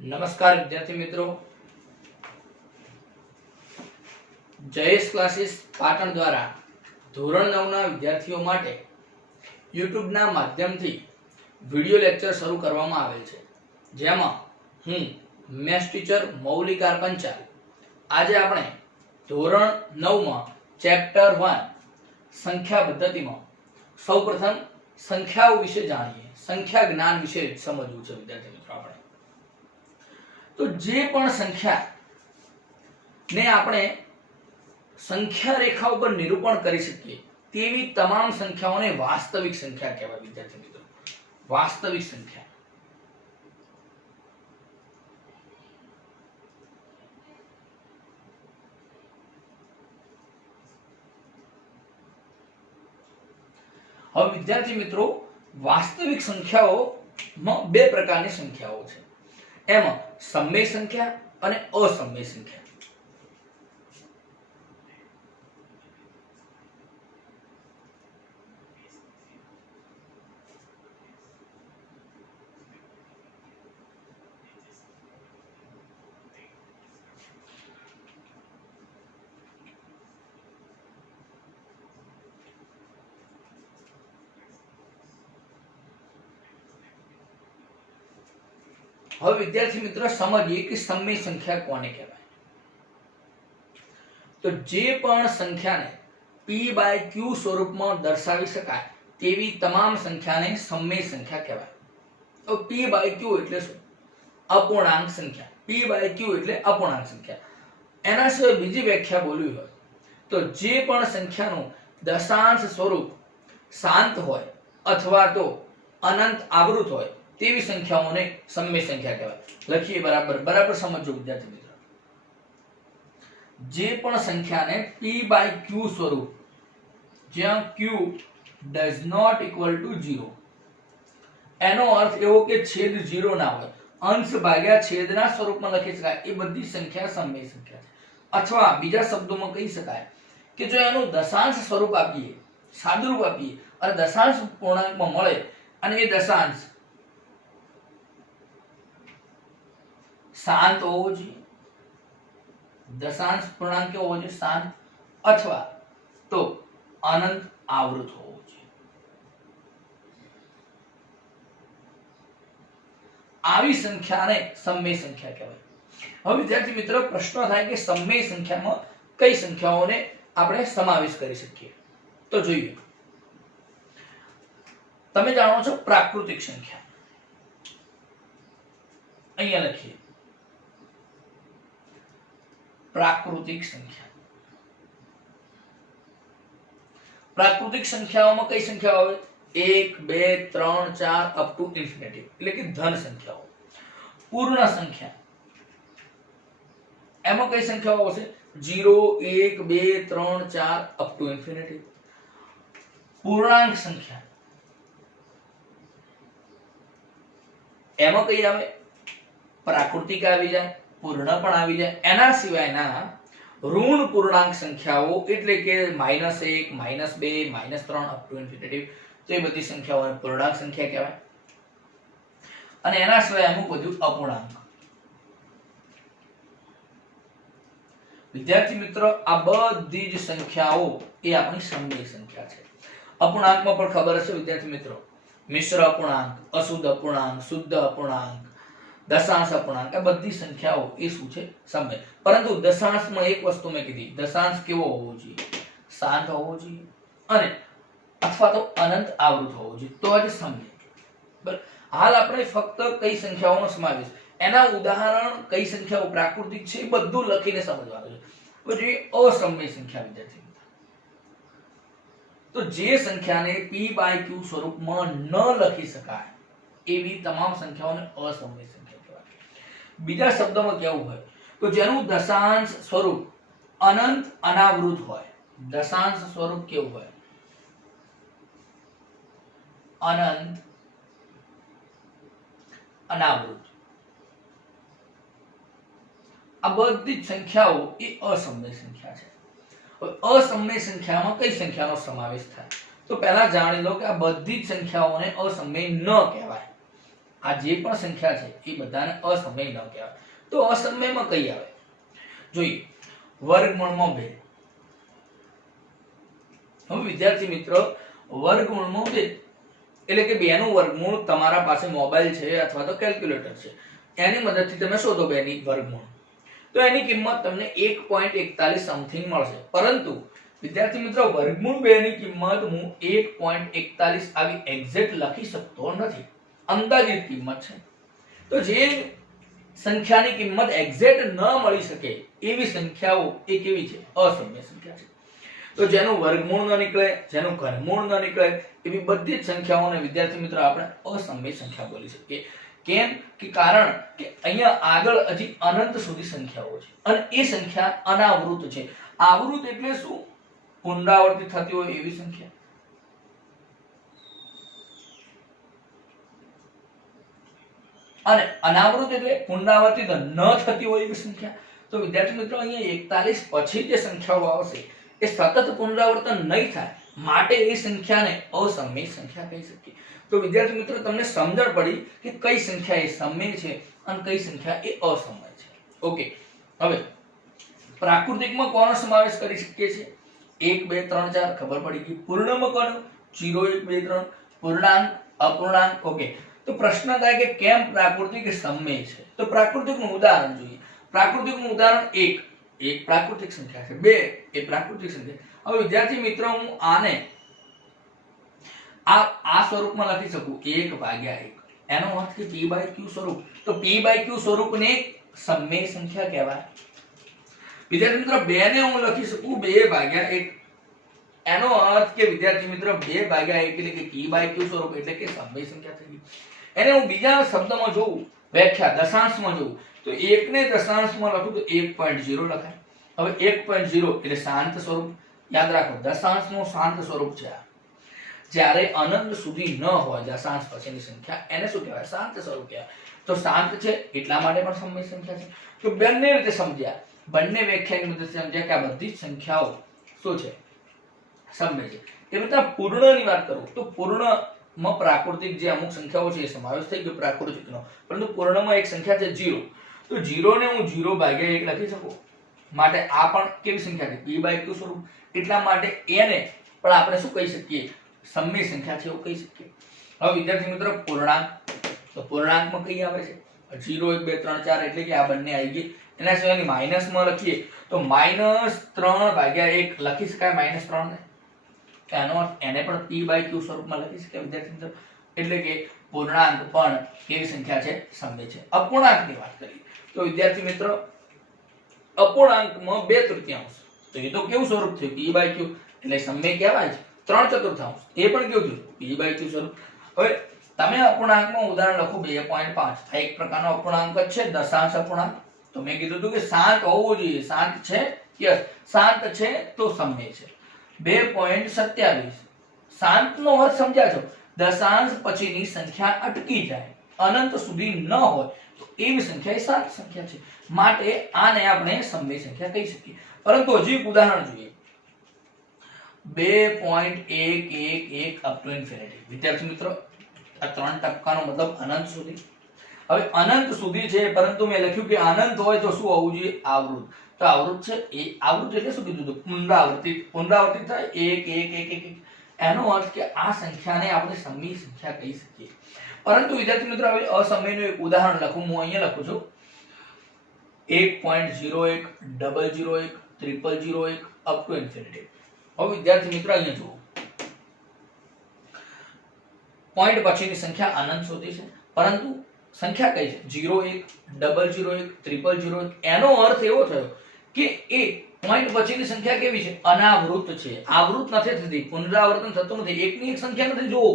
નમસ્કાર વિદ્યાર્થી મિત્રો, જયેશ ક્લાસીસ પાટણ દ્વારા ધોરણ 9 ના વિદ્યાર્થીઓ માટે YouTube ના માધ્યમથી વિડિયો લેક્ચર શરૂ કરવામાં આવેલ છે, જેમાં હું મેથ્સ ટીચર મૌલિક આર પંચાલ આજે આપણે ધોરણ 9 માં ચેપ્ટર 1 સંખ્યા પદ્ધતિમાં સૌપ્રથમ સંખ્યાઓ વિશે જાણીએ, સંખ્યા જ્ઞાન વિશે સમજવું છે વિદ્યાર્થી મિત્રો। આપણે तो जे पण संख्या ने आपणे संख्या रेखा पर निरूपण करी सकीए तेवी तमाम संख्याओने वास्तविक संख्या कहेवाय। विद्यार्थी मित्रों, वास्तविक संख्या હવે विद्यार्थी मित्रों, वास्तविक संख्याओं में बे प्रकारनी संख्याओं छे, एमां सममेय संख्या और असममेय संख्या। હવે વિદ્યાર્થી મિત્રો સમજીએ કે સમમેય સંખ્યા કોને કહેવાય। તો જે પણ સંખ્યાને p/q સ્વરૂપમાં દર્શાવી શકાય તેવી તમામ સંખ્યાને સમમેય સંખ્યા કહેવાય। તો p/q એટલે શું? અપૂર્ણાંક સંખ્યા। p/q એટલે અપૂર્ણાંક સંખ્યા। એના સિવાય બીજી વ્યાખ્યા બોલવી હોય તો જે પણ સંખ્યાનું દશાંશ સ્વરૂપ શાંત હોય અથવા તો અનંત આવૃત હોય तेवी संख्याओं सममेय संख्या कहवाय। लखीए बराबर बराबर समझो विद्यार्थी मित्रों, जे पण संख्या ने p/q स्वरूप ज्यां q does not equal to 0 एनो अर्थ एवो के छेद 0 ना होय, अंश भाग्या छेद ना स्वरूप में लखी शकाय ए बधी संख्या सममेय संख्या छे। अथवा बीजा शब्दों में कही शकाय कि जो एनु दशांश स्वरूप आपीए, सादुरूप आपीए अने दशांश पूर्णांक में मळे अने ए दशांश शांत होवो जोईए, दशांश पूर्णांक केवो होवो जोईए? शांत, अथवा तो अनंत आवृत होवो जोईए। आवी संख्याने सममेय संख्या कहेवाय। हवे विद्यार्थी मित्रों, प्रश्न थाय के सममेय संख्यामां कई संख्याओने आपणे समावेश करी शकीए। तो जोईए, तमे जाणो छो प्राकृतिक संख्या, अहींया लखीए प्राकृतिक संख्या। प्राकृतिक संख्याओं में कई संख्या आवे? 1 2 3 4 अप टू इन्फिनिटी એટલે કે ધન સંખ્યાઓ। પૂર્ણ સંખ્યા એમાં કઈ સંખ્યાઓ આવશે? 0 1 2 3 4 અપ ટુ ઇન્ફિનિટી। પૂર્ણાંક સંખ્યા એમાં કઈ આવે? प्राकृतिक આવી જાય, पूर्ण पण આવી જાય। એના સિવાયના ઋણ પૂર્ણાંક સંખ્યાઓ એટલે કે -1 -2 -3 અપ ટુ ઇન્ફિનિટી, તો એ બધી સંખ્યાઓને પૂર્ણાંક સંખ્યા કહેવાય। અને એના સિવાય અમુક બધું અપૂર્ણાંક। વિદ્યાર્થી મિત્રો, આ બધી જ સંખ્યાઓ એ આપણી સમમેય સંખ્યા છે। અપૂર્ણાંકમાં પણ ખબર હશે વિદ્યાર્થી મિત્રો, મિશ્ર અપૂર્ણાંક, અશુદ્ધ અપૂર્ણાંક, શુદ્ધ અપૂર્ણાંક, दशांश अपूर्णांक आ बधी संख्याओं ए शुं छे? सममेय। परंतु दशांश में एक वस्तु मैं कीधी, दशांश केवो होवो जोईए? शांत होवो जोईए अने अथवा तो अनंत आवृत होवो जोईए, तो ज सममेय। बराबर। हाल आपणे फक्त कई संख्याओनो समावेश, एना उदाहरण कई संख्याओ प्राकृतिक छे बधुं लखीने समजवानुं छे। પછી असममेय संख्या विद्यार्थी, तो जे संख्याने p/q स्वरूपमां न लखी शकाय एवी तमाम संख्याओने असममेय संख्या। बीजा शब्दों में केवुं होय तो जेनुं दशांश स्वरूप अनंत अनावृत होय, दशांश स्वरूप केवुं होय? अनंत अनावृत। आ बधी संख्याओं ए असममेय संख्या छे। असममेय संख्यामां कई संख्यानो समावेश थाय? तो पहला जाणी लो कि आ बधी संख्याओने असममेय न कहेवाय। આ જે પણ સંખ્યા છે એ બધાને અસમય ન કહેવાય. તો અસમયમાં કઈ આવે જોઈએ, વર્ગમૂળમાં 2. હવે વિદ્યાર્થી મિત્રો વર્ગમૂળમાં 2 એટલે કે 2 નું વર્ગમૂળ તમારા પાસે મોબાઈલ છે અથવા તો કેલ્ક્યુલેટર છે, એની મદદથી તમે શોધો 2 ની વર્ગમૂળ. તો એની કિંમત તમને 1.41 સમથિંગ મળશે. પરંતુ વિદ્યાર્થી મિત્રો વર્ગમૂળ 2 ની કિંમત હું 1.41 આવી એક્ઝેક્ટ લખી શકતો નથી, અંદાજિત કિંમત છે. તો જે સંખ્યાની કિંમત એક્ઝેક્ટ ન મળી શકે એવી સંખ્યાઓ એ કેવી છે? અસમય સંખ્યા છે. તો જેનું વર્ગમૂળ ન નીકળે, જેનું ઘનમૂળ ન નીકળે એવી બધી જ સંખ્યાઓને વિદ્યાર્થી મિત્રો આપણે અસમય સંખ્યા બોલી શકીએ. કેમ કે કારણ કે અહીંયા આગળ હજી અનંત સુધી સંખ્યાઓ છે અને એ સંખ્યા અનાવૃત છે. આવૃત એટલે શું? પુનરાવર્તિત થતી હોય એવી સંખ્યા. અને અનાવૃત એટલે પુનરાવર્તિત ન થતી હોય એવી સંખ્યા. તો વિદ્યાર્થી મિત્રો અહીંયા 41 પછી જે સંખ્યાઓ આવશે એ સતત પુનરાવર્તન નહીં થાય, માટે એ સંખ્યાને અસમય સંખ્યા કહી શકીએ. તો વિદ્યાર્થી મિત્રો તમને સમજણ પડી કે કઈ સંખ્યા એ સમય છે અને કઈ સંખ્યા એ અસમય છે. ઓકે, હવે પ્રાકૃતિકમાં કોનો સમાવેશ કરી શકીએ છીએ? 1 2 3 4 ખબર પડી ગઈ. પૂર્ણમાં કોનો? 0 1 2 3. પૂર્ણાંક, અપૂર્ણાંક. ઓકે, તો પ્રશ્ન થાય કે કેમ પ્રાકૃતિક સમય છે? તો પ્રાકૃતિકનું ઉદાહરણ જોઈએ. પ્રાકૃતિકનું ઉદાહરણ 1 એક પ્રાકૃતિક સંખ્યા છે, 2 એ પ્રાકૃતિક સંખ્યા. હવે વિદ્યાર્થી મિત્રો હું આને આ સ્વરૂપમાં લખી શકું 1/1. એનો અર્થ કે p/q સ્વરૂપ. તો p/q સ્વરૂપને સમય સંખ્યા કહેવાય. વિદ્યાર્થી મિત્રો 2 ને હું લખી શકું 2/1. એનો અર્થ કે વિદ્યાર્થી મિત્રો 2/1 એટલે કે p/q સ્વરૂપ એટલે કે સમય સંખ્યા થઈ ગઈ. એને હું બીજા શબ્દમાં જોઉં, વ્યાખ્યા દશાંશમાં જોઉં, તો 1 ને દશાંશમાં લખું તો 1.0 લખાય. હવે 1.0 એટલે શાંત સ્વરૂપ. યાદ રાખો, દશાંશનું શાંત સ્વરૂપ છે આ. જ્યારે અનંત સુધી ન હોય દશાંશ પછીની સંખ્યા, એને શું કહેવાય? શાંત સ્વરૂપ કહેવાય. તો શાંત છે એટલા માટે પણ સમય સંખ્યા છે. તો બંને રીતે સમજ્યા, બંને વ્યાખ્યાની મદદથી સમજ્યા કે આ બધી જ સંખ્યાઓ શું છે? સમય છે. એ બધા પૂર્ણની વાત કરું તો પૂર્ણમાં પ્રાકૃતિક જે અમુક સંખ્યાઓ છે એ સમાવેશ થઈ ગયો પ્રાકૃતિકનો, પરંતુ પૂર્ણમાં એક સંખ્યા છે 0. તો 0 ને હું 0/1 લખી શકું. માટે આ પણ કેવી સંખ્યા છે? p/q સ્વરૂપ. એટલા માટે એને પણ આપણે શું કહી શકીએ? સમય સંખ્યા છે એવું કહી શકીએ. હવે વિદ્યાર્થી મિત્રો પૂર્ણાંક, તો પૂર્ણાંકમાં કઈ આવે છે? 0 1 2 3 4 એટલે કે આ બંને આવી ગઈ. એના સિવાયની માઈનસમાં લખીએ તો -3/1 લખી શકાય. -3 ને એનો અર્થ એને પણ p/q સ્વરૂપમાં લખી શકાય વિદ્યાર્થી મિત્રો. એટલે કે પૂર્ણાંક પણ કેવી સંખ્યા છે? સમય છે. અપૂર્ણાંકની વાત કરીએ તો વિદ્યાર્થી મિત્રો અપૂર્ણાંકમાં 2/3. તો એ તો કેવું સ્વરૂપ થયું? p/q એટલે સમય કહેવાય છે. 3/4 એ પણ કેવું થયું? p/q સ્વરૂપ. હવે તમે અપૂર્ણાંકમાં ઉદાહરણ લખો 2.5. આ એક પ્રકારનો અપૂર્ણાંક જ છે, દશાંશ અપૂર્ણાંક. તો મેં કીધું હતું કે શાંત હોવું જોઈએ. શાંત છે? યસ, શાંત છે તો સમય છે. 2.27 શાંતનો અર્થ સમજ્યા છો? દશાંશ પછીની સંખ્યા અટકી જાય, અનંત સુધી ન હોય તો એવી સંખ્યા એ શાંત સંખ્યા છે. માટે આને આપણે સમય સંખ્યા કહી શકીએ. પરંતુ હજી એક ઉદાહરણ જોઈએ, 2.111 અપ ટુ ઇન્ફિનિટી. વિદ્યાર્થી મિત્રો આ 3 નો મતલબ અનંત સુધી. હવે અનંત સુધી છે, પરંતુ મેં લખ્યું કે અનંત હોય તો શું હોવું જોઈએ? આવૃત. તો આવૃત છે એ આવૃત એટલે શું કીધું? પુનરાવર્તિત. પુનરાવર્તિત થાય 1 1 1 1. એનો અર્થ કે આ સંખ્યાને આપણે સમય સંખ્યા કહી શકીએ. પરંતુ વિદ્યાર્થી મિત્રો હવે અસમયનું એક ઉદાહરણ લખું. હું અહીંયા લખું છું 1.01 001 001 અપ ટુ ઇન્ફિનિટી. હવે વિદ્યાર્થી મિત્રો અહીંયા જુઓ, પોઈન્ટ પછીની સંખ્યા અનંત સુધી છે, પરંતુ સંખ્યા કઈ છે? 01 001 001. એનો અર્થ એવો થયો કે એ પોઈન્ટ પછીની સંખ્યા કેવી છે? અનાવૃત છે. આવૃત નથી થતી, પુનરાવર્તન થતું નથી. એકની એક સંખ્યા નથી. જુઓ,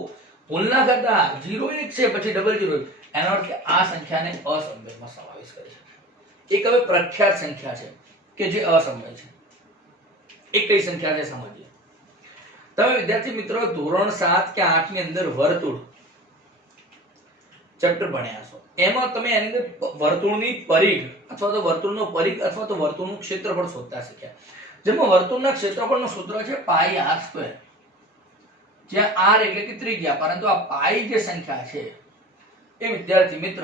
ભૂલ ના કરતા 01 છે પછી 001. એનો અર્થ કે આ સંખ્યાને અસમયમાં સમાવેશ કરી શકાય. એક હવે પ્રખ્યાત સંખ્યા છે કે જે અસમય છે. એક કઈ સંખ્યા છે સમજીએ. તમે વિદ્યાર્થી મિત્રો ધોરણ 7 કે 8 ની અંદર વર્તુળ ચેપ્ટર ભણ્યા છો. એમાં તમે એની અંદર વર્તુળની પરિઘ અથવા તો વર્તુળનો પરિઘ અથવા તો વર્તુળનું ક્ષેત્રફળ શોધતા શીખ્યા. જેમાં વર્તુળના ક્ષેત્રફળનું સૂત્ર છે πr², જ્યાં r એટલે કે ત્રિજ્યા, પરંતુ આ પાઈ જે સંખ્યા છે એ વિદ્યાર્થી મિત્ર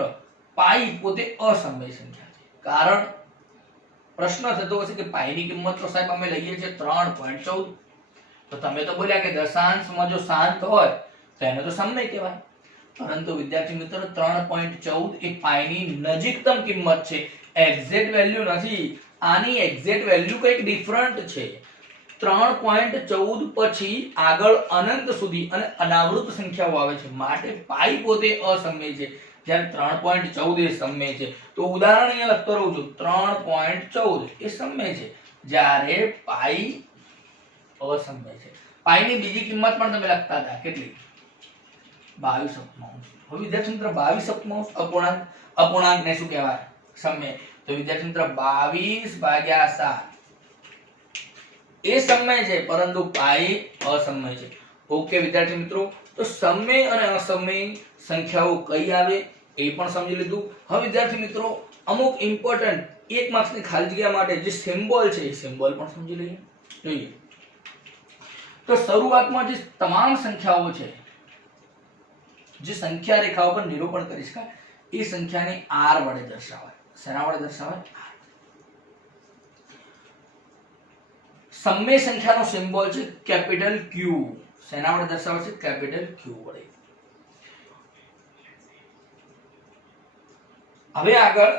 પાઈ પોતે અસમય સંખ્યા છે. કારણ પ્રશ્ન થતો હશે કે પાઈની કિંમત તો સાહેબ અમે લઈએ છીએ 3.14, તો તમે તો બોલ્યા કે દશાંશમાં જો શાંત હોય તો એને તો સમય કહેવાય. પરંતુ વિદ્યાર્થી મિત્રો 3.14 એ પાઈની નજીકતમ કિંમત છે, એક્ઝેક્ટ વેલ્યુ નથી. આની એક્ઝેક્ટ વેલ્યુ કંઈક ડિફરન્ટ છે. 3.14 પછી આગળ અનંત સુધી અને અનાવૃત સંખ્યાઓ આવે છે, માટે પાઈ પોતે અસમય છે, જ્યારે 3.14 એ સમય છે. તો ઉદાહરણ અહીંયા લખતો રહું છું, 3.14 એ સમય છે, જ્યારે પાઈ અસમય છે. પાઈની બીજી કિંમત પણ તમે લખતા હતા, કેટલી? 22/8. હવે વિદ્યાર્થી મિત્ર 22/8 અપૂર્ણાંકને શું કહેવાય? સમય. તો વિદ્યાર્થી મિત્ર 22/7 એ સમય છે, પરંતુ પાઈ અસમય છે. ઓકે વિદ્યાર્થી મિત્રો, તો સમય અને અસમય સંખ્યાઓ કઈ આવે એ પણ સમજી લીધું. હવે વિદ્યાર્થી મિત્રો અમુક ઇમ્પોર્ટન્ટ 1 માર્ક્સની ખાલી જગ્યા માટે જે સિમ્બોલ છે એ સિમ્બોલ પણ સમજી લઈએ. જોઈએ તો શરૂઆતમાં જે તમામ સંખ્યાઓ છે, જે સંખ્યા રેખાઓ પર નિરૂપણ કરી શકાય, એ સંખ્યાને r વડે દર્શાવાય. શેના વડે દર્શાવાય? સમય સંખ્યાનો સિમ્બોલ છે કેપિટલ Q. શેના વડે દર્શાવાય છે? કેપિટલ Q વડે. હવે આગળ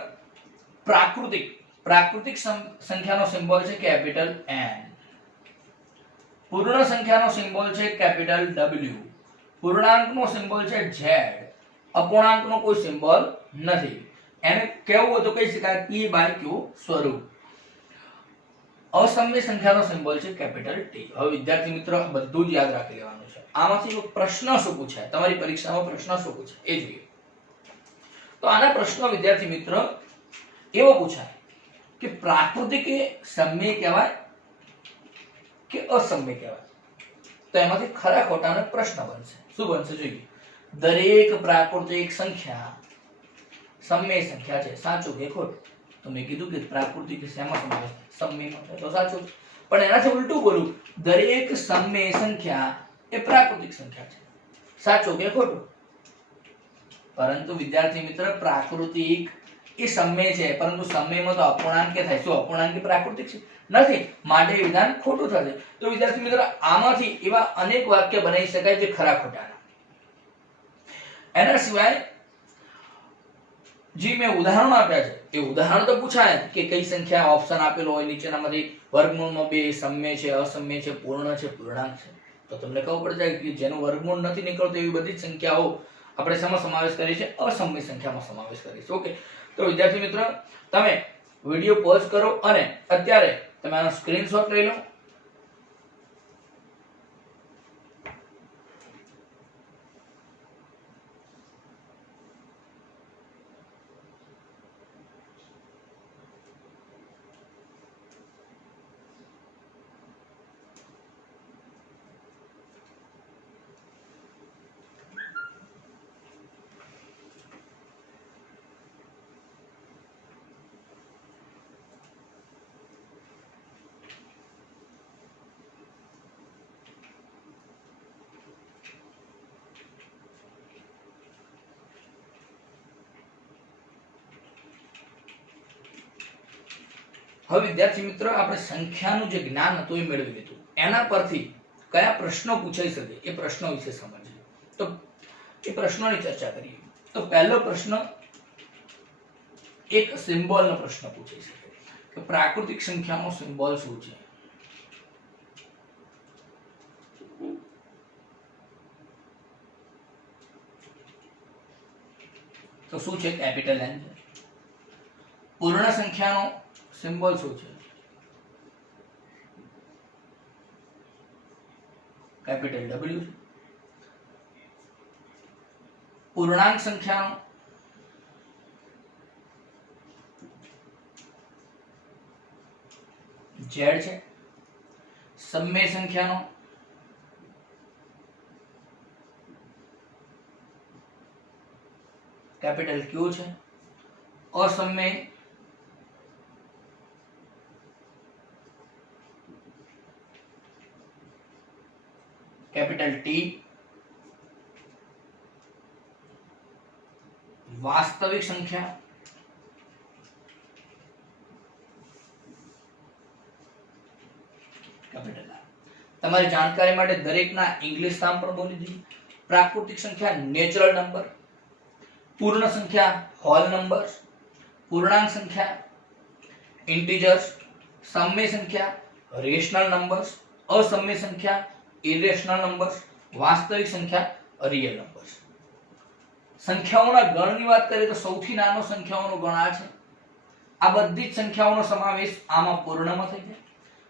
પ્રાકૃતિક સંખ્યાનો સિમ્બોલ છે કેપિટલ N. પૂર્ણ સંખ્યાનો સિમ્બોલ છે કેપિટલ W. પૂર્ણાંકનો સિમ્બોલ છે Z. અપૂર્ણાંકનો કોઈ સિમ્બોલ નથી. એને કેવું હોય તો કહી શકાય P/Q સ્વરૂપ. અસમય સંખ્યાનો સિમ્બોલ છે કેપિટલ T. હવે વિદ્યાર્થી મિત્રો બધું જ યાદ રાખી લેવાનું છે. આમાંથી પ્રશ્ન શું પૂછાય, તમારી પરીક્ષામાં પ્રશ્ન શું પૂછાય એ જોઈએ. તો આના પ્રશ્નો વિદ્યાર્થી મિત્ર એવો પૂછાય કે પ્રાકૃતિક એ સમય કહેવાય કે અસમય કહેવાય? તો એમાંથી ખરા ખોટાનો પ્રશ્ન બનશે. શું બનશે જોઈએ. દરેક પ્રાકૃતિક સંખ્યા સમય સંખ્યા છે, સાચું કે ખોટું? તો મેં કીધું કે પ્રાકૃતિક શેમાં સમાવેશ? સમયમાં થાય, તો સાચું. પણ એનાથી ઉલટું બોલું, દરેક સમય સંખ્યા એ પ્રાકૃતિક સંખ્યા છે, સાચું કે ખોટું? પરંતુ વિદ્યાર્થી મિત્ર પ્રાકૃતિક એ સમય છે, પરંતુ સમયમાં તો અપૂર્ણાંક થાય. શું અપૂર્ણાંક પ્રાકૃતિક છે? નથી, માટે એ વિધાન ખોટું થશે. તો વિદ્યાર્થી મિત્ર આમાંથી એવા અનેક વાક્ય બનાવી શકાય જે ખરા ખોટાના. એના સિવાય જે મેં ઉદાહરણ આપ્યા છે એ ઉદાહરણ તો પૂછાય કે કઈ સંખ્યા ઓપ્શન આપેલો હોય નીચેનામાંથી વર્ગમૂળમાં 2 સમય છે, અસમય છે, પૂર્ણ છે, પૂર્ણાંક છે. તો તમને ખબર પડી જાય કે જેનું વર્ગમૂળ નથી નીકળતો એવી બધી જ સંખ્યાઓ આપણે શેમાં સમાવેશ કરી છે? અસમય સંખ્યામાં સમાવેશ કરી છે. ઓકે, તો વિદ્યાર્થી મિત્રો તમે વિડિયો પોઝ કરો અને અત્યારે તમે આનો સ્ક્રીનશોટ લઈ લો. હવે વિદ્યાર્થી મિત્રો આપણે સંખ્યાનું જે જ્ઞાન હતું એ મેળવી લીધું. એના પરથી કયા પ્રશ્નો પૂછાઈ શકે એ પ્રશ્નો વિશે સમજીએ. તો એ પ્રશ્નોની ચર્ચા કરીએ. તો પહેલો પ્રશ્ન એક સિમ્બોલનો પ્રશ્ન પૂછાઈ શકે કે પ્રાકૃતિક સંખ્યાનો સિમ્બોલ શું છે? તો શું છે? Capital N. પૂર્ણ સંખ્યાનો સિમ્બોલ શું છે? Capital W. પૂર્ણાંક સંખ્યાનો Z છે. સમય સંખ્યાનો કેપિટલ Q છે. અસમય કેપિટલ T. વાસ્તવિક સંખ્યા કેપિટલ આર. તમારી જાણકારી માટે દરેકના ઇંગ્લિશ નામ પણ બોલી દઈએ. પ્રાકૃતિક સંખ્યા નેચરલ નંબર, પૂર્ણ સંખ્યા હોલ નંબર્સ, પૂર્ણાંક સંખ્યા ઇન્ટીજર્સ, સમય સંખ્યા રેશનલ નંબર્સ, અસમય સંખ્યા ઇરેશનલ નંબર્સ, વાસ્તવિક સંખ્યા રિયલ નંબર્સ. સંખ્યાઓના ગણની વાત કરીએ તો સૌથી નાનો સંખ્યાઓનો ગણ આ છે. આ બધી જ સંખ્યાઓનો સમાવેશ આમાં પૂર્ણમાં થઈ જાય.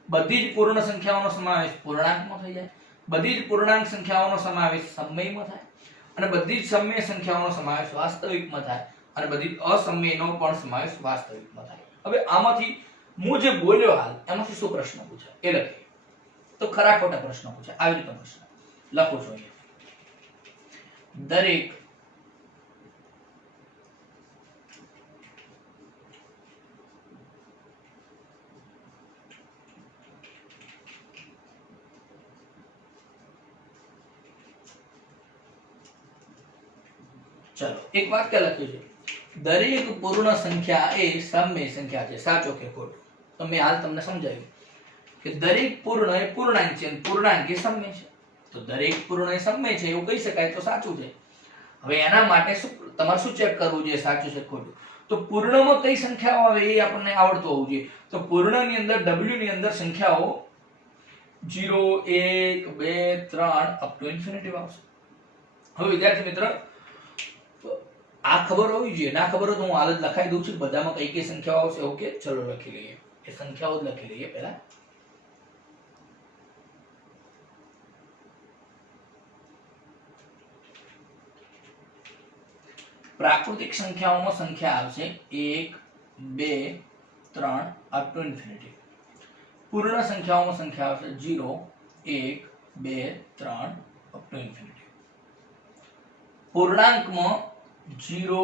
બધી જ પૂર્ણ સંખ્યાઓનો સમાવેશ પૂર્ણાંકમાં થઈ જાય. બધી જ પૂર્ણાંક સંખ્યાઓનો સમાવેશ સમયમાં થાય અને બધી જ સમય સંખ્યાઓનો સમાવેશ વાસ્તવિકમાં થાય અને બધી જ અસમયનો પણ સમાવેશ વાસ્તવિકમાં થાય. હવે આમાંથી હું જે બોલ્યો હાલ એમાંથી શું પ્રશ્ન પૂછાય એ લખીએ. તો ખરા ખોટા પ્રશ્ન પૂછાય. આવી રીતે પ્રશ્ન લખો છો અહીંયા. દરેક ચલો એક વાક્ય લખ્યું છે. દરેક પૂર્ણ સંખ્યા એ સમય સંખ્યા છે. સાચો કે ખોટો? તો મેં હાલ તમને સમજાવ્યું કે દરેક પૂર્ણ એ પૂર્ણાંક છે અને પૂર્ણાંક એ સમય છે. તો દરેક પૂર્ણ એ સમય છે એવું કહી શકાય તો સાચું છે. હવે એના માટે શું તમારે શું ચેક કરવું જોઈએ સાચું છે ખોટું? તો પૂર્ણમાં કઈ સંખ્યાઓ આવે એ આપણને આવડતું હોવું જોઈએ. તો પૂર્ણની અંદર w ની અંદર સંખ્યાઓ 0 1 2 3 અપ ટુ ઇન્ફિનિટી આવશે. હવે વિદ્યાર્થી મિત્ર આ ખબર હોવી જોઈએ. ના ખબર હોય તો હું હાલ જ લખાઈ દઉં છું બધામાં કઈ કઈ સંખ્યાઓ આવશે. ઓકે ચલો લખી લઈએ. એ સંખ્યાઓ જ લખી લઈએ પહેલા. પ્રાકૃતિક સંખ્યાઓમાં સંખ્યા આવશે 1 2 3 અપ ટુ ઇન્ફિનિટી. પૂર્ણ સંખ્યાઓમાં સંખ્યા આવશે 0 1 2 3 અપ ટુ ઇન્ફિનિટી. પૂર્ણાંકમાં 0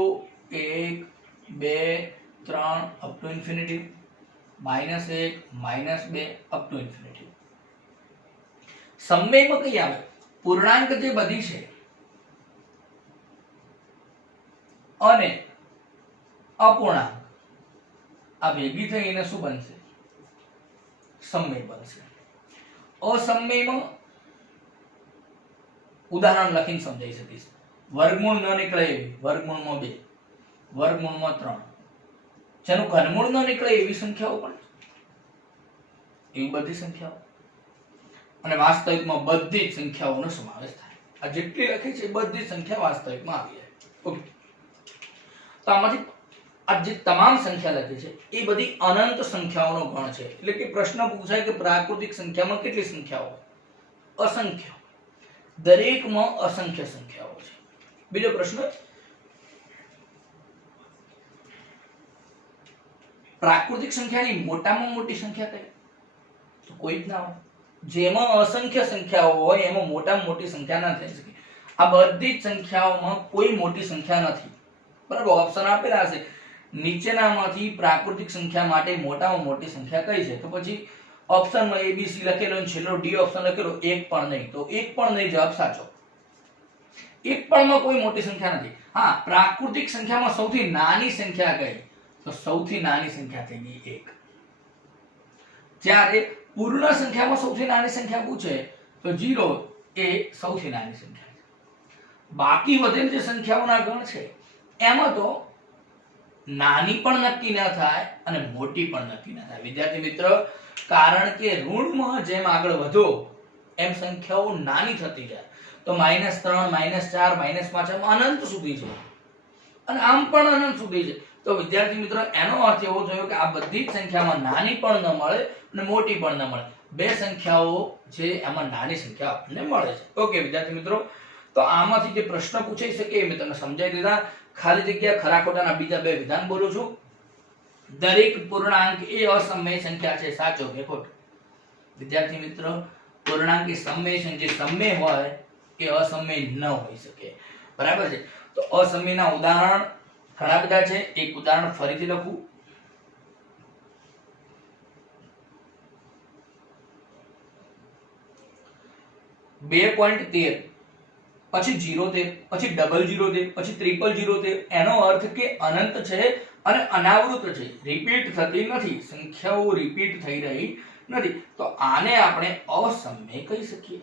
1 2 3 up to infinity, -1 -2 up to infinity. સમયમાં કઈ આવે? પૂર્ણાંક જે બધી છે અને અપૂર્ણાંક આ ભેગી થઈને શું બનશે? સમય બનશે. અસમયમાં ઉદાહરણ લખીને સમજાઈ શકીશ. વર્ગમૂળ ન નીકળે એવી, વર્ગમૂળમાં 2, વર્ગમૂળમાં 3, જેનું ઘનમૂળ ન નીકળે એવી સંખ્યાઓ પણ એવી બધી સંખ્યાઓ. અને વાસ્તવિકમાં બધી જ સંખ્યાઓનો સમાવેશ થાય. આ જેટલી લખી છે એ બધી જ સંખ્યા વાસ્તવિકમાં આવી જાય. ઓકે. તો આમાંથી આ જે તમામ સંખ્યા લખી છે એ બધી અનંત સંખ્યાઓનો ગણ છે. એટલે કે પ્રશ્ન પૂછાય કે પ્રાકૃતિક સંખ્યામાં કેટલી સંખ્યાઓ? અસંખ્ય. દરેકમાં અસંખ્ય સંખ્યાઓ છે. બીજો પ્રશ્ન, પ્રાકૃતિક સંખ્યાની મોટામાં મોટી સંખ્યા કઈ? તો કોઈ જ ના હોય. જેમાં અસંખ્ય સંખ્યાઓ હોય એમાં મોટામાં મોટી સંખ્યા ના થઈ શકે. આ બધી જ સંખ્યાઓમાં કોઈ મોટી સંખ્યા નથી. બરાબર, ઓપ્શન આપેલા હશે નીચેનામાંથી પ્રાકૃતિક સંખ્યા માટે મોટામાં મોટી સંખ્યા કઈ છે? તો પછી ઓપ્શનમાં ABC લખેલો અને છેલ્લો D ઓપ્શન લખેલો, એક પણ નહીં. તો એક પણ નહીં જવાબ સાચો. એક પણમાં કોઈ મોટી સંખ્યા નથી. હા, પ્રાકૃતિક સંખ્યામાં સૌથી નાની સંખ્યા કઈ? તો સૌથી નાની સંખ્યા થઈ ગઈ 1. જ્યારે પૂર્ણ સંખ્યામાં સૌથી નાની સંખ્યા પૂછે તો 0 એ સૌથી નાની સંખ્યા છે. બાકી વધેલી જે સંખ્યાઓના ગણ છે એમાં તો નાની પણ નક્કી ન થાય અને મોટી પણ નક્કી ન થાય. વિદ્યાર્થી મિત્ર, કારણ કે ઋણમાં જેમ આગળ વધો એમ સંખ્યાઓ નાની થતી જાય. તો -3 -4 -5 અનંત સુધી છે અને આમ પણ અનંત સુધી છે. તો વિદ્યાર્થી મિત્રો એનો અર્થ એવો થયો કે આ બધી જ સંખ્યામાં નાની પણ ન મળે અને મોટી પણ ન મળે. બે સંખ્યાઓ છે એમાં નાની સંખ્યા આપણને મળે છે. ઓકે વિદ્યાર્થી મિત્રો, તો આમાંથી જે પ્રશ્ન પૂછાઈ શકે એ મેં તમને સમજાવી દીધા. ખાલી જગ્યા ખરા ખોટાના બીજા બે વિધાન બોલું છું. દરેક પૂર્ણાંક એ અસમય સંખ્યા છે. સાચો કે ખોટો? વિદ્યાર્થી મિત્રો, પૂર્ણાંક એ સમય છે. જે સમય હોય એ અસમય ન હોઈ શકે. બરાબર છે? તો અસમયના ઉદાહરણ ઘણા બધા છે. એક ઉદાહરણ ફરીથી લખું. બે 13 પછી 0 પછી 00 પછી 00 એનો અર્થ કે અનંત છે અને અનાવૃત છે, રિપીટ થતી નથી, સંખ્યાઓ રિપીટ થઈ રહી નથી, તો આને આપણે અસમય કહી શકીએ.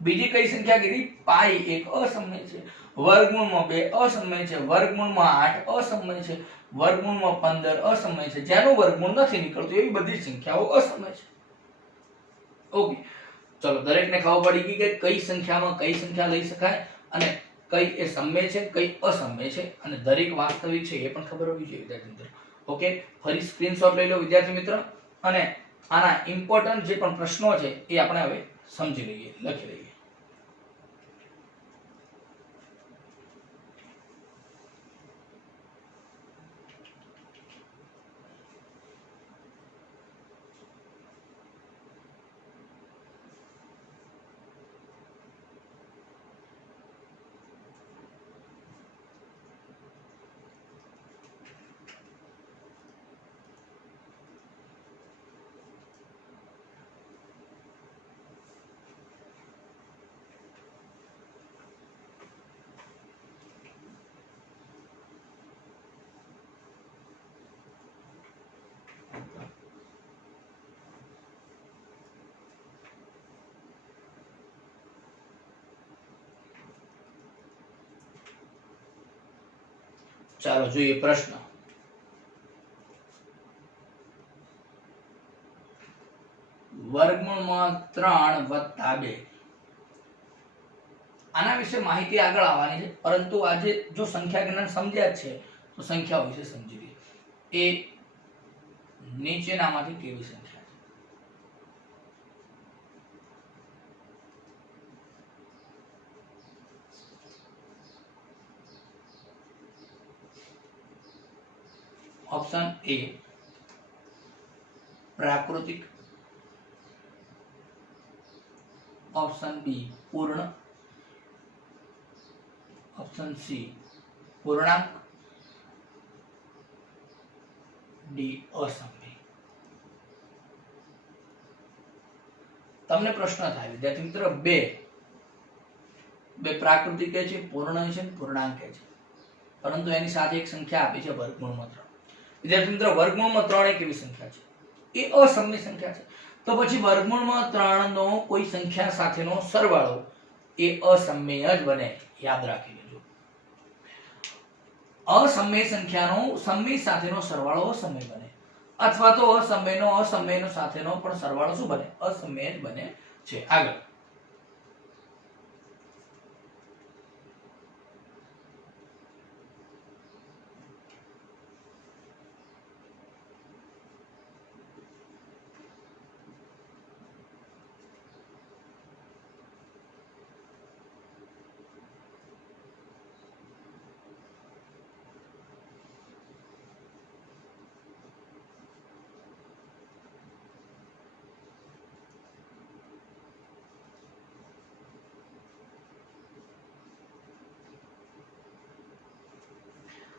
બીજી કઈ સંખ્યા કીધી? પાઈ એક અસમય છે, વર્ગમૂળમાં 2 અસમય છે, વર્ગમૂળમાં 8 અસમય છે, વર્ગમૂળમાં 15 અસમય છે, જેનું વર્ગમૂળ નથી નીકળતું એવી બધી સંખ્યાઓ અસમય છે. ઓકે, ચલો દરેકને ખબર પડી ગઈ કે કઈ સંખ્યામાં કઈ સંખ્યા લઈ શકાય અને કઈ એ સમય છે કઈ અસમય છે અને દરેક વાસ્તવિક છે એ પણ ખબર હોવી જોઈએ વિદ્યાર્થી મિત્રો. ઓકે, ફરી સ્ક્રીનશોટ લઈ લો વિદ્યાર્થી મિત્રો અને આના ઇમ્પોર્ટન્ટ જે પણ પ્રશ્નો છે એ આપણે હવે સમજી લઈએ, લખી લઈએ. ચાલો જોઈએ પ્રશ્ન. વર્ગમૂળમાં 3 વત્તા 2. આના વિશે માહિતી આગળ આવવાની છે, પરંતુ આજે જો સંખ્યા જ્ઞાન સમજ્યા જ છે તો સંખ્યાઓ વિશે સમજી લઈએ. એ નીચેનામાંથી કેવી સંખ્યા છે? ઓપ્શન એ પ્રાકૃતિક, ઓપ્શન બી પૂર્ણ, ઓપ્શન સી પૂર્ણાંક, ડી અસમય. તમને પ્રશ્ન થાય વિદ્યાર્થી મિત્ર, બે પ્રાકૃતિક છે, પૂર્ણ છે, પૂર્ણાંક છે, પરંતુ એની સાથે એક સંખ્યા આપી છે વર્ગમૂળમાં 3. વિદ્યાર્થી મિત્રો, વર્ગમૂળમાં 3 એક એવી સંખ્યા છે એ અસમય સંખ્યા છે, તો પછી વર્ગમૂળમાં 3 નો કોઈ સંખ્યા સાથેનો સરવાળો એ અસમય જ બને, યાદ રાખી લેજો. અસમય સંખ્યાનો સમય સાથેનો સરવાળો અસમય બને, અથવા તો અસમયનો સાથેનો પણ સરવાળો શું બને? અસમય જ બને છે. આગળ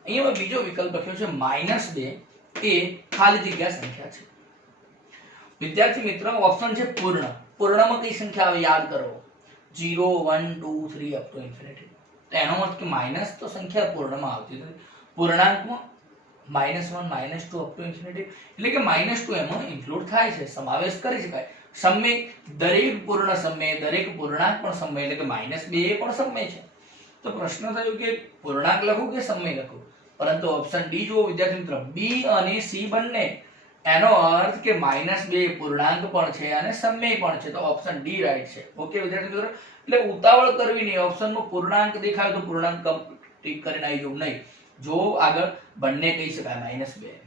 અહીંયા બીજો વિકલ્પ લખ્યો છે -2 એ ખાલી જગ્યા સંખ્યા છે. વિદ્યાર્થી મિત્રો, ઓપ્શન છે પૂર્ણ. પૂર્ણમાં કઈ સંખ્યા આવે યાદ કરો? 0 1 2 3 અપ ટુ ઇન્ફિનિટી. તો એનો મતલબ કે માઈનસ તો સંખ્યા પૂર્ણમાં આવતી નથી. પૂર્ણાંકમાં -1 -2 અપ ટુ ઇન્ફિનિટી, એટલે કે -2 એમાં ઇન્ક્લુડ થાય છે, સમાવેશ કરી શકાય. સમય, દરેક પૂર્ણ સમય, દરેક પૂર્ણાંક પણ સમય, એટલે કે -2 એ પણ સમય છે. તો પ્રશ્ન થયો કે પૂર્ણાંક લખું કે સમય લખું? પરંતુ ઓપ્શન ડી જુઓ વિદ્યાર્થી મિત્રો, બી અને સી બંને, એનો અર્થ કે -2 પૂર્ણાંક પણ છે અને સમય પણ છે, તો ઓપ્શન ડી રાઈટ છે. ઓકે વિદ્યાર્થી મિત્રો, એટલે ઉતાવળ કરવી નહીં. ઓપ્શનમાં પૂર્ણાંક દેખાય તો પૂર્ણાંક ટીક કરીને આવી જવું નહીં. જો આગળ બંને કહી શકાય -2.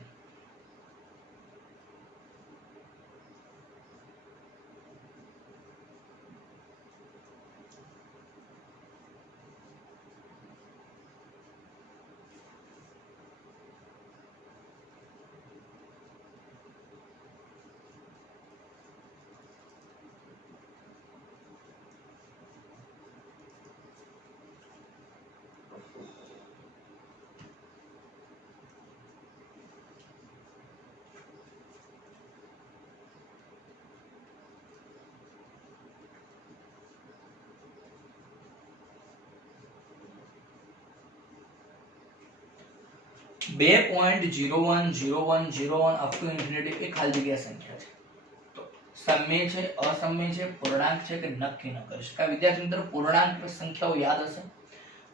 2.010101 અપ ટુ ઇન્ફિનિટી એ ખાલી જગ્યા સંખ્યા છે. તો સમય છે, અસમય છે, પૂર્ણાંક છે કે નક્કી ન કરી શકાય. વિદ્યાર્થી મિત્રો પૂર્ણાંક સંખ્યાઓ યાદ હશે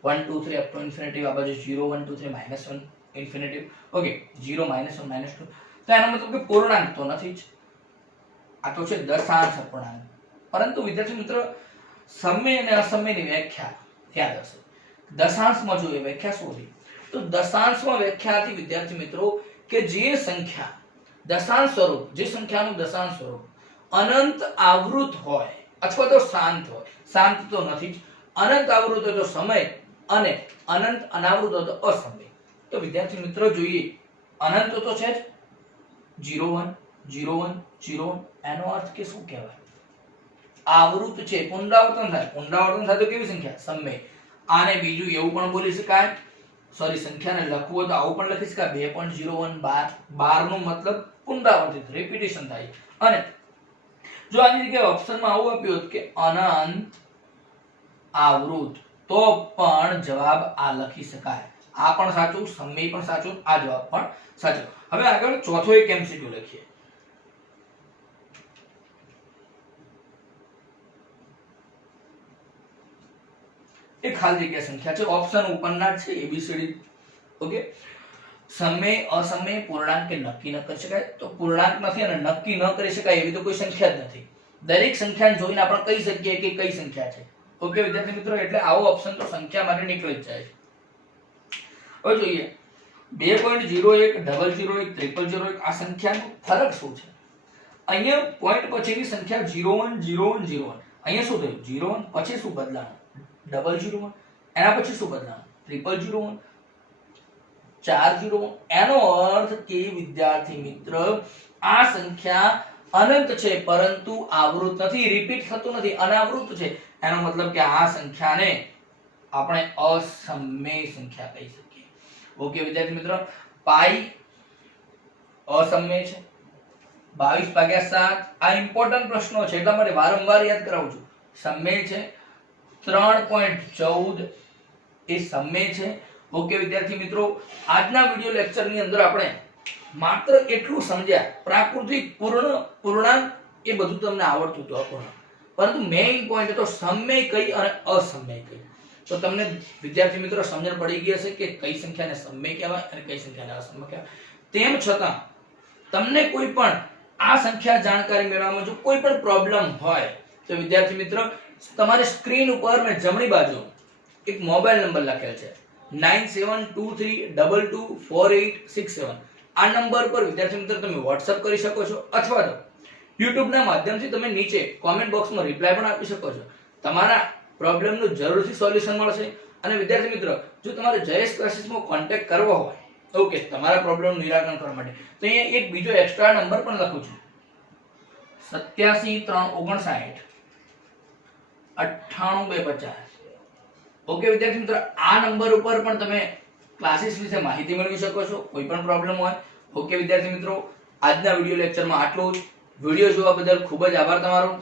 1 2 3 અપ ટુ ઇન્ફિનિટી, આ બાજુ 0 1 2 3 -1 ઇન્ફિનિટી. ઓકે 0 -1 -2. તો એનો મતલબ કે પૂર્ણાંક તો નથી જ, આ તો છે દશાંશ અપૂર્ણાંક. પરંતુ વિદ્યાર્થી મિત્રો સમય અને અસમયની વ્યાખ્યા યાદ હશે. દશાંશમાં જોઈએ વ્યાખ્યા શું હતી, તો દશાંશમાં વ્યાખ્યા હતી વિદ્યાર્થી મિત્રો કે જે સંખ્યા દશાંશ સ્વરૂપ, જે સંખ્યાનું દશાંશ સ્વરૂપ અનંત આવૃત હોય અથવા તો શાંત હોય, શાંત તો નથી જ, અનંત આવૃત હોય તો સમય અને અનંત અનાવૃત હોય તો અસમય. તો વિદ્યાર્થી મિત્રો જોઈએ અનંત તો છે જ 0 1 0 1 0 1, એનો અર્થ કે શું કહેવાય, આવૃત છે, પુનરાવર્તન થાય. પુનરાવર્તન થાય તો કેવી સંખ્યા, સમય. આને બીજું એવું પણ બોલી શકાય, સોરી સંખ્યાને લખવું હોય તો આવું પણ લખી શકાય 2.01 12 નો મતલબ પુનરાવર્તિત, રિપીટેશન થાય. અને જો આની જગ્યાએ ઓપ્શનમાં આવું આપ્યું હોત કે અનંત આવૃત, તો પણ જવાબ આ લખી શકાય. આ પણ સાચું, સમય પણ સાચું, આ જવાબ પણ સાચો. હવે આગળ ચોથો એક એમસીક્યુ લખીએ. એ ખાલી જગ્યા સંખ્યા છે, ઓપ્શન ઉપરના છે એબીસીડી. ઓકે, સમય અસમય પૂર્ણાંક કે નક્કી ન કરી શકાય. તો પૂર્ણાંક નથી અને નક્કી ન કરી શકાય એવી તો કોઈ સંખ્યા જ નથી. દરેક સંખ્યાને જોઈને આપણે કહી શકીએ કે કઈ સંખ્યા છે. ઓકે વિદ્યાર્થી મિત્રો, એટલે આવો ઓપ્શન તો સંખ્યા માટે નીકળી જ જાય છે. હવે જોઈએ 2.01 001 001 આ સંખ્યાનો ફરક શું છે. અહીંયા પોઈન્ટ પછીની સંખ્યા 01 01 01, અહીંયા શું થયું 01 પછી શું બદલાનું 001, એના પછી શું બદલાનું 001 401. એનો અર્થ કે વિદ્યાર્થી મિત્ર આ સંખ્યા અનંત છે પરંતુ આવૃત નથી, રિપીટ થતું નથી, અનાવૃત છે. એનો મતલબ કે આ સંખ્યાને આપણે અસમય સંખ્યા કહી શકીએ. ઓકે વિદ્યાર્થી મિત્રો, પાઈ અસમય છે, 22/7 આ ઇમ્પોર્ટન્ટ પ્રશ્નો છે એટલા માટે વારંવાર યાદ કરાવું છું. સમય છે 3.14 એ સમય છે. ઓકે વિદ્યાર્થી મિત્રો, આજના વિડિયો લેક્ચરની અંદર આપણે માત્ર એટલું સમજ્યા, પ્રાકૃતિક પૂર્ણાંક એ બધું તમને આવડતું હતું અપૂર્ણાંક, પરંતુ મેઇન પોઈન્ટ હતો સમય કઈ અને અસમય કઈ. તો તમને વિદ્યાર્થી મિત્રો સમજણ પડી ગઈ હશે કે કઈ સંખ્યાને સમય કહેવાય અને કઈ સંખ્યાને અસમય કહેવાય. તેમ છતાં તમને કોઈ પણ આ સંખ્યા જાણકારી મેળવવામાં જો કોઈ પણ પ્રોબ્લેમ હોય તો વિદ્યાર્થી મિત્રો તમારી સ્ક્રીન ઉપર મેં જમણી બાજુ એક મોબાઈલ નંબર લખેલ છે 9723224867. આ નંબર પર વિદ્યાર્થી મિત્રો તમે WhatsApp કરી શકો છો અથવા તો YouTube ના માધ્યમથી તમે નીચે કોમેન્ટ બોક્સમાં રિપ્લાય પણ આપી શકો છો. તમારા પ્રોબ્લેમનું જરૂરથી સોલ્યુશન મળશે. અને વિદ્યાર્થી મિત્રો જો તમારે જયેશ ક્લાસીસમાં કોન્ટેક્ટ કરવો હોય ઓકે તમારા પ્રોબ્લેમનું નિરાકરણ કરવા માટે, તો અહીંયા એક બીજો એક્સ્ટ્રા નંબર પણ લખું છું 87 359 98 250. ઓકે વિદ્યાર્થી મિત્રો, આ નંબર ઉપર પણ તમે ક્લાસીસ વિશે માહિતી મેળવી શકો છો કોઈ પણ પ્રોબ્લેમ હોય. ઓકે વિદ્યાર્થી મિત્રો, આજના વિડિયો લેક્ચરમાં આટલું જ. વિડિયો જોવા બદલ ખૂબ જ આભાર તમારો.